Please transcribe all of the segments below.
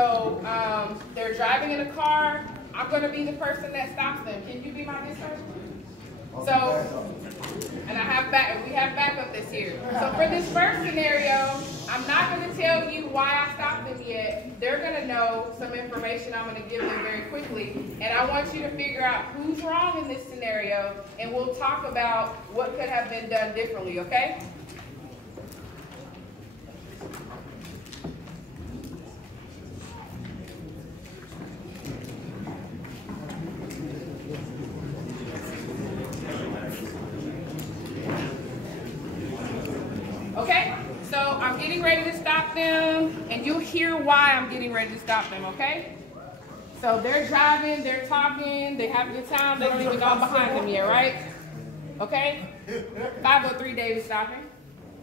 So they're driving in a car. I'm going to be the person that stops them. Can you be my dispatcher? So, and we have backup this year. So for this first scenario, I'm not going to tell you why I stopped them yet. They're going to know some information I'm going to give them very quickly. And I want you to figure out who's wrong in this scenario, and we'll talk about what could have been done differently, okay? Okay, so I'm getting ready to stop them, and you'll hear why I'm getting ready to stop them, okay? So they're driving, they're talking, they have a good time, they don't even know I'm behind them yet, right? Okay? 503, David, stopping.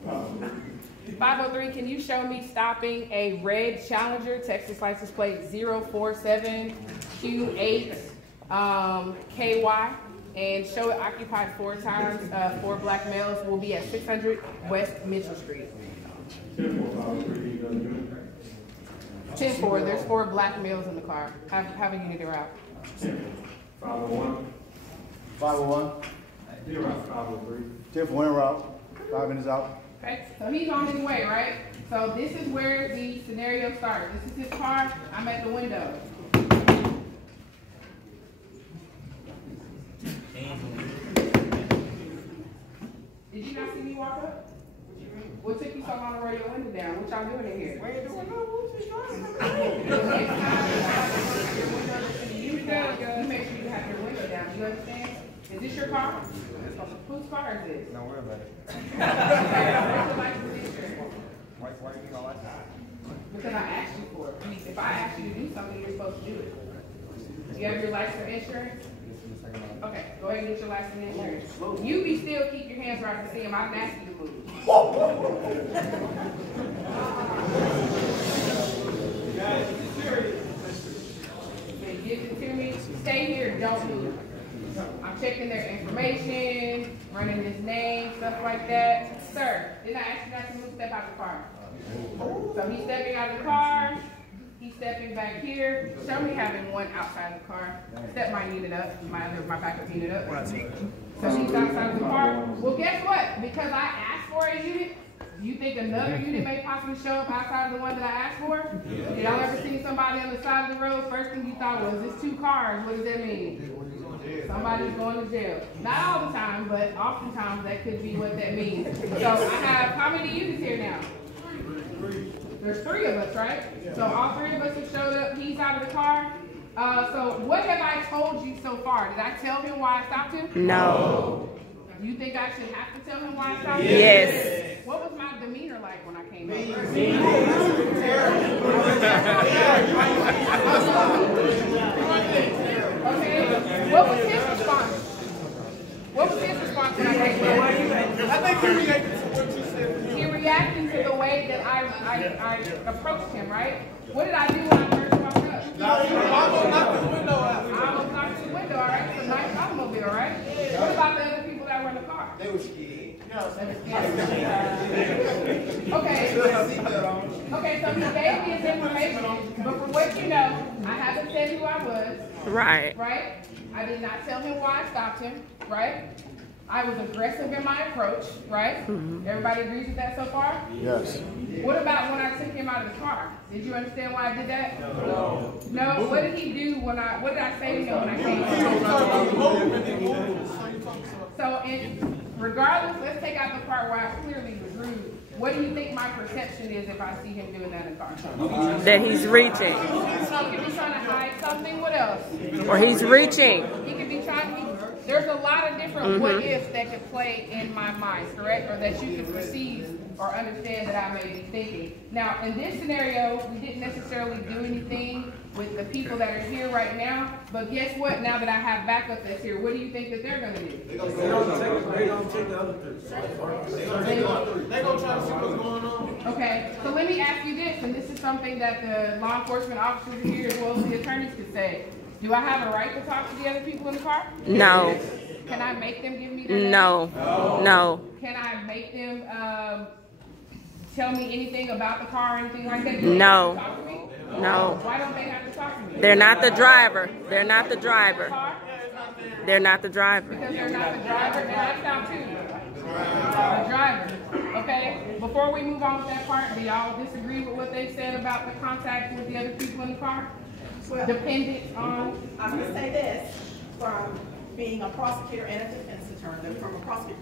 503, can you show me stopping a red Challenger, Texas license plate 047Q8KY? And show it occupied 4 times. 4 black males will be at 600 West Mitchell Street. 10-4, there's 4 black males in the car. Have a unit route. 501. 501. 503. 10 for one route. 5 minutes out. Okay, so he's on his way, right? So this is where the scenario starts. This is his car. I'm at the window. Did you not see me walk up? What took you so long to roll your window down? What y'all doing in here? Where you doing? You make sure you have your window down. You understand? Is this your car? Whose car is this? Don't worry about it. Where's the license insurance? Why do you need all that? Because I asked you for it. If I ask you to do something, you're supposed to do it. You have your license insurance? Okay, go ahead and get your license and insurance. You be still keep your hands right to see him. I'm asking you to move. Okay, give it to me. Stay here, don't move. I'm checking their information, running his name, stuff like that. Sir, didn't I ask you not to move? Step out of the car. So he's stepping out of the car. He's stepping back here. Show me having one outside the car. Step my unit up, my backup unit up. So he's outside the car. Well, guess what? Because I asked for a unit, you think another unit may possibly show up outside of the one that I asked for? Did y'all ever see somebody on the side of the road? First thing you thought was, it's 2 cars. What does that mean? Somebody's going to jail. Not all the time, but oftentimes that could be what that means. So I have how many units here now? There's 3 of us, right? So all 3 of us have showed up. He's out of the car. So what have I told you so far? Did I tell him why I stopped him? No. You think I should have to tell him why I stopped him? Yes. What was my demeanor like when I came over? Okay. What was his response? What was his response when I came over? I think he reacted to what you said. He reacted to the way that I approached him, right? What did I do when I first walked up? You almost knocked the window out. I almost knocked the window, all right? It's a nice automobile, right? What about the other people that were in the car? They were scared. Okay. Okay, so he gave me his information, but from what you know, I haven't said who I was. Right. Right? I did not tell him why I stopped him, right? I was aggressive in my approach, right? Mm-hmm. Everybody agrees with that so far? Yes. What about when I took him out of the car? Did you understand why I did that? No. No? What did he do what did I say to him when I came out? So, regardless, let's take out the part where I clearly was rude. What do you think my perception is if I see him doing that in the car? That he's reaching. He could be trying to hide something. What else? Or he's reaching. He could be trying to. There's a lot of different what ifs that could play in my mind, correct? Or that you could perceive or understand that I may be thinking. Now, in this scenario, we didn't necessarily do anything with the people that are here right now. But guess what? Now that I have backup that's here, what do you think that they're going to do? They're going to take the other 3. They're going to try to see what's going on. Okay, so let me ask you this, and this is something that the law enforcement officers here as well as the attorneys could say. Do I have a right to talk to the other people in the car? No. Can I make them give me their name? No. No. Can I make them tell me anything about the car or anything like that? No. Talk to me? No. Why don't they have to talk to me? They're not the driver. They're not the driver. Car? They're not the driver. Because they're not the driver, then that's not too. The driver. Okay? Before we move on with that part, do y'all disagree with what they said about the contact with the other people in the car? Well, Dependent on? I'm going to say this, from being a prosecutor and a defense attorney, from a prosecutor,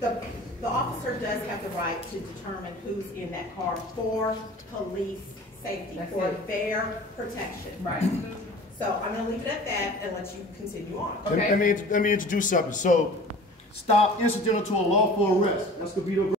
the officer does have the right to determine who's in that car for police safety, for their protection. Right. So I'm going to leave it at that and let you continue on. Okay. Let me introduce something. So, stop incidental to a lawful arrest. That's gonna be the